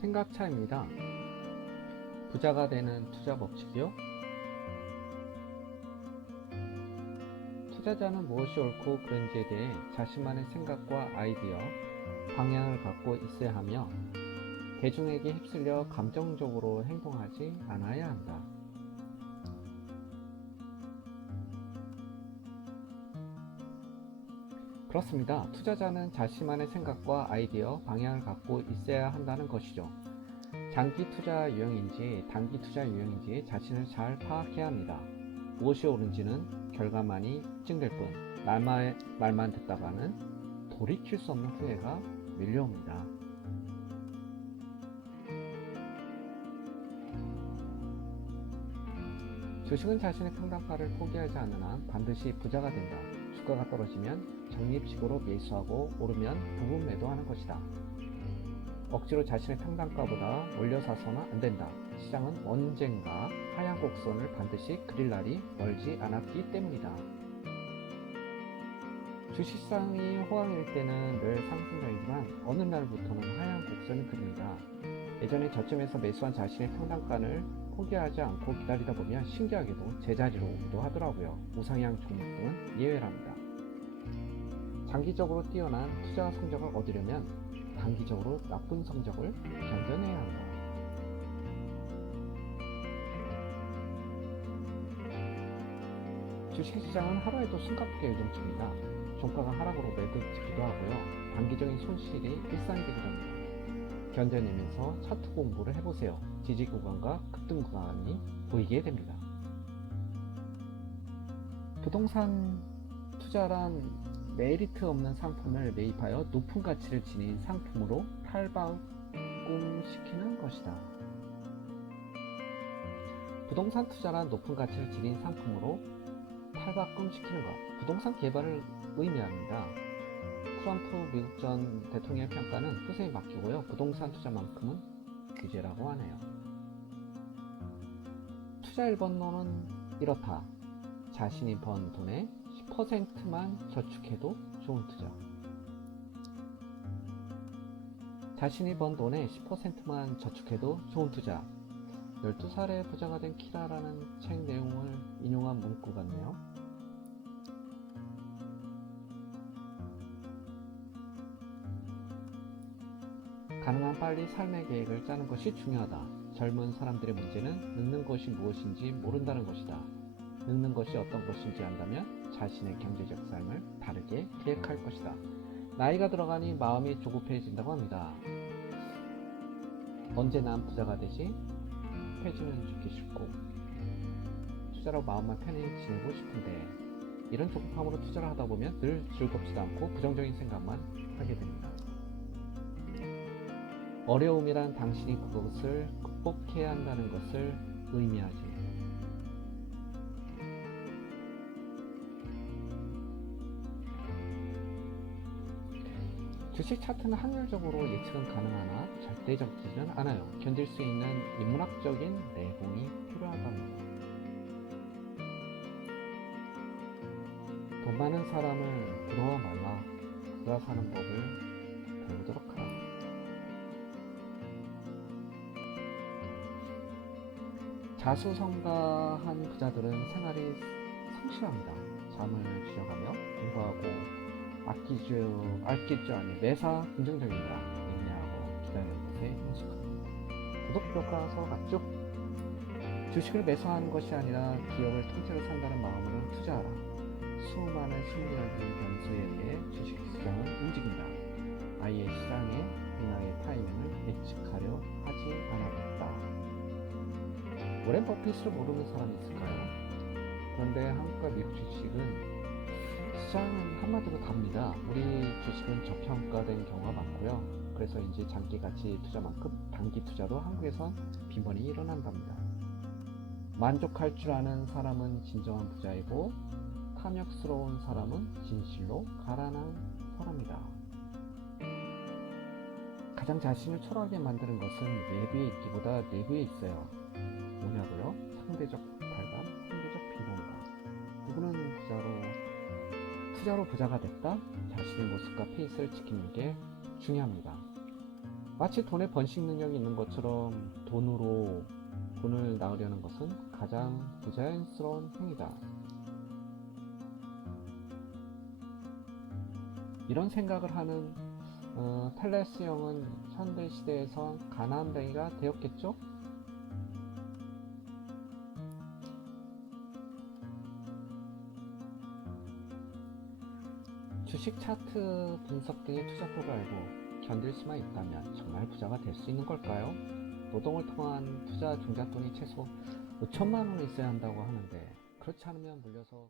생각차입니다. 부자가 되는 투자 법칙이요? 투자자는 무엇이 옳고 그른지에 대해 자신만의 생각과 아이디어, 방향을 갖고 있어야 하며 대중에게 휩쓸려 감정적으로 행동하지 않아야 한다. 그렇습니다. 투자자는 자신만의 생각과 아이디어, 방향을 갖고 있어야 한다는 것이죠. 장기 투자 유형인지 단기 투자 유형인지 자신을 잘 파악해야 합니다. 무엇이 옳은지는 결과만이 입증될 뿐 말만 듣다가는 돌이킬 수 없는 후회가 밀려옵니다. 주식은 자신의 평단가를 포기하지 않는 한 반드시 부자가 된다. 주가가 떨어지면 적립식으로 매수하고 오르면 부분 매도하는 것이다. 억지로 자신의 평단가보다 올려사서는 안된다. 시장은 언젠가 하향 곡선을 반드시 그릴 날이 멀지 않았기 때문이다. 주식시장이 호황일 때는 늘 상승장이지만 어느 날부터는 하향 곡선을 그립니다. 예전에 저점에서 매수한 자신의 평단가를 포기하지 않고 기다리다 보면 신기하게도 제자리로 오기도 하더라고요. 우상향 종목 등은 예외랍니다. 장기적으로 뛰어난 투자 성적을 얻으려면 단기적으로 나쁜 성적을 견뎌내야 한다. 주식시장은 하루에도 숨가쁘게 유동 중입니다. 종가가 하락으로 매도지기도 하고요. 단기적인 손실이 일상이 되기도 합니다. 견뎌내면서 차트 공부를 해보세요. 지지 구간과 급등 구간이 보이게 됩니다. 부동산 투자란 메리트 없는 상품을 매입하여 높은 가치를 지닌 상품으로 탈바꿈시키는 것이다. 부동산 투자란 높은 가치를 지닌 상품으로 탈바꿈시키는 것, 부동산 개발을 의미합니다. 트럼프 미국 전 대통령의 평가는 뜻에 맡기고요. 부동산 투자만큼은 규제라고 하네요. 투자 1번론은 이렇다. 자신이 번 돈의 10%만 저축해도 좋은 투자. 자신이 번 돈의 10%만 저축해도 좋은 투자. 12살에 부자가 된 키라라는 책 내용을 인용한 문구 같네요. 가능한 빨리 삶의 계획을 짜는 것이 중요하다. 젊은 사람들의 문제는 늙는 것이 무엇인지 모른다는 것이다. 늙는 것이 어떤 것인지 안다면 자신의 경제적 삶을 다르게 계획할 것이다. 나이가 들어가니 마음이 조급해진다고 합니다. 언제 난 부자가 되지? 패지는 죽기 쉽고 투자로 마음만 편히 지내고 싶은데 이런 조급함으로 투자를 하다 보면 늘 즐겁지도 않고 부정적인 생각만 하게 됩니다. 어려움이란 당신이 그것을 극복해야 한다는 것을 의미하지. 주식 차트는 확률적으로 예측은 가능하나 절대적이지는 않아요. 견딜 수 있는 인문학적인 내공이 필요하답니다. 돈 많은 사람을 부러워 말라. 그가 사는 법을 배우도록 하라. 자수성가한 부자들은 생활이 성실합니다. 잠을 쉬어가며 공부하고 아낄 줄 아니 매사 긍정적입니다. 인내하고 기다리는 것에 능숙합니다. 구독 교과서 맞죠? 주식을 매수하는 것이 아니라 기업을 통째로 산다는 마음으로 투자하라. 수많은 심리적인 변수에 의해 주식시장은 움직인다. 아예 시장의 변화의 타이밍을 예측하려 하지 않았다. 워렌 버핏을 모르는 사람이 있을까요? 그런데 한국과 미국 주식은 시장은 한마디로 답니다. 우리 주식은 저평가된 경우가 많고요. 그래서 이제 장기 가치 투자만큼 단기 투자도 한국에선 빈번히 일어난답니다. 만족할 줄 아는 사람은 진정한 부자이고 탐욕스러운 사람은 진실로 가난한 사람이다. 가장 자신을 초라하게 만드는 것은 외부에 있기보다 내부에 있어요. 뭐냐고요? 상대적 박탈감, 상대적 비동감. 누구는 투자로 부자가 됐다? 자신의 모습과 페이스를 지키는 게 중요합니다. 마치 돈의 번식 능력이 있는 것처럼 돈으로 돈을 낳으려는 것은 가장 부자연스러운 행위다. 이런 생각을 하는 텔레스 형은 현대 시대에서 가난뱅이가 되었겠죠? 주식 차트 분석 등의 투자 팁을 알고 견딜 수만 있다면 정말 부자가 될 수 있는 걸까요? 노동을 통한 투자 종잣돈이 최소 5천만 원은 있어야 한다고 하는데 그렇지 않으면 물려서